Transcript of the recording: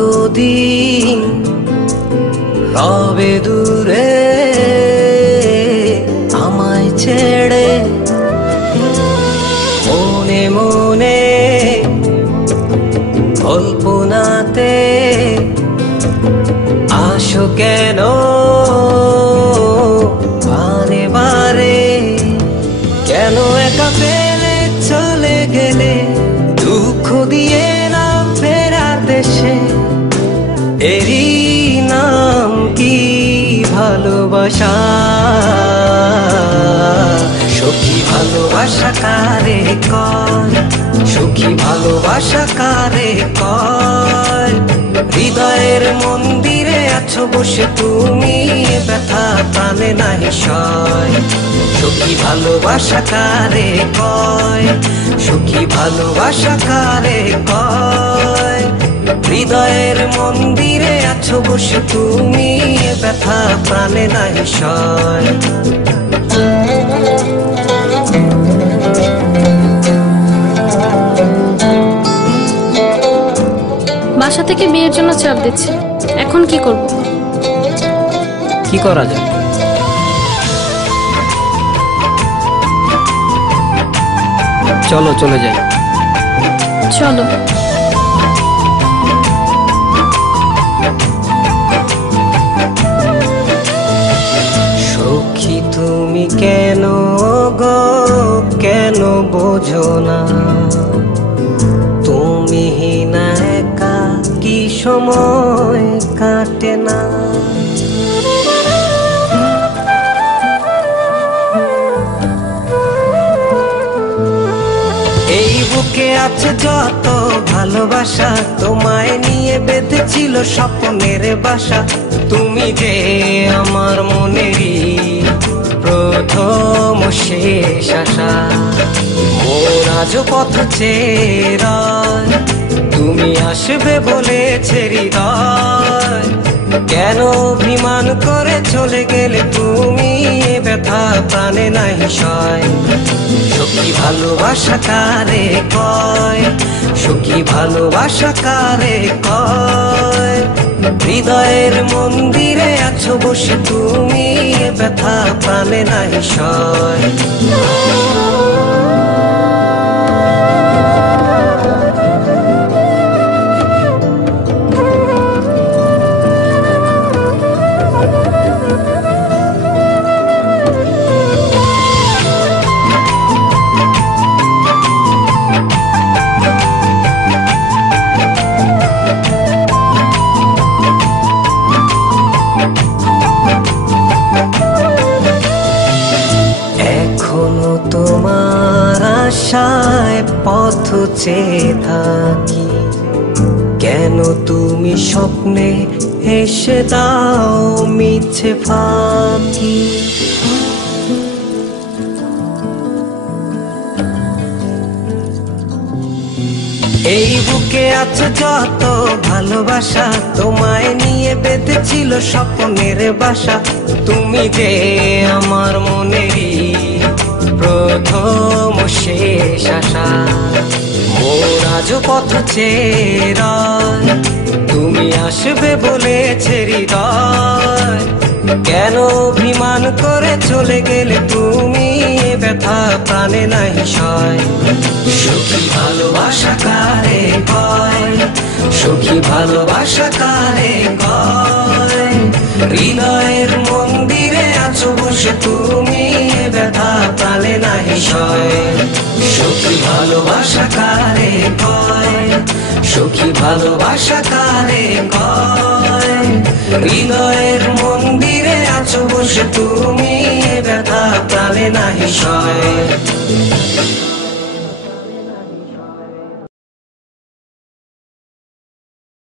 কতদিন রবে দূরে আমায় ছেড়ে, মনে মনে কল্পনাতে আসো কেন বারে বারে, কেন একা ফেলে চলে গেলে দুঃখ দিয়ে না ফেরার দেশে, এরই নাম কি ভালোবাসা? সখী ভালোবাসা কারে কয়, সখী ভালোবাসা কারে কয়? হৃদয়ের মন্দিরে আছো বসে তুমি, ব্যথা প্রাণে নাহি সয়। সখী ভালোবাসা কারে কয়, সখী ভালোবাসা কারে কয়? হৃদয়ের মন্দিরে আছো বসে তুমি, ব্যথা প্রাণে নাহি সয়। বাসা থেকে বিয়ের জন্য চাপ দিচ্ছে, এখন কি করব? কি করা যায়? চলো চলে যাই। চলো। সখী তুমি কেন গো, কেন বোঝো না? তুমি না একা কি সময় কাটে না? এই বুকে আছে যত ভালোবাসা, তোমায় নিয়ে বেঁধেছিল স্বপ্নের বাসা। তুমি যে আমার মনেরই প্রথম শেষ আশা, মোর আজ পথ চেরা, তুমি আসবে বলেছে হৃদয়। কেন অভিমান করে চলে গেলে তুমি, ব্যথা প্রাণে নাহি সয়। সখী ভালোবাসা কারে কয়, সখী ভালোবাসা কারে কয়? হৃদয়ের মন্দিরে আছো বসে তুমি, ব্যথা প্রাণে নাহি সয়। তোমার আশায় পথ চেয়ে থাকি, কেন তুমি স্বপ্নে এসে দাও মিছে ফাঁকি? এই বুকে আছে যত ভালোবাসা, তোমায় নিয়ে বেঁধেছিল স্বপ্নের বাসা। তুমি যে আমার মনেরই প্রথম শেষ আশা, মোর আজ পথ চেরা, তুমি আসবে বলেছে হৃদয়। কেন অভিমান করে চলে গেলে তুমি, ব্যথা প্রাণে নাহি সয়। সখী ভালোবাসা কারে কয়, সখী ভালোবাসা কারে কয়? হৃদয়ের মন্দিরে আছো বসে তুমি, ব্যথা প্রাণে নাহি সয়। সখী ভালোবাসা কারে কয়, সখী ভালোবাসা কারে কয়? হৃদয়ের মন্দিরে আছো বসে তুমি, ব্যথা প্রাণে নাহি সয়।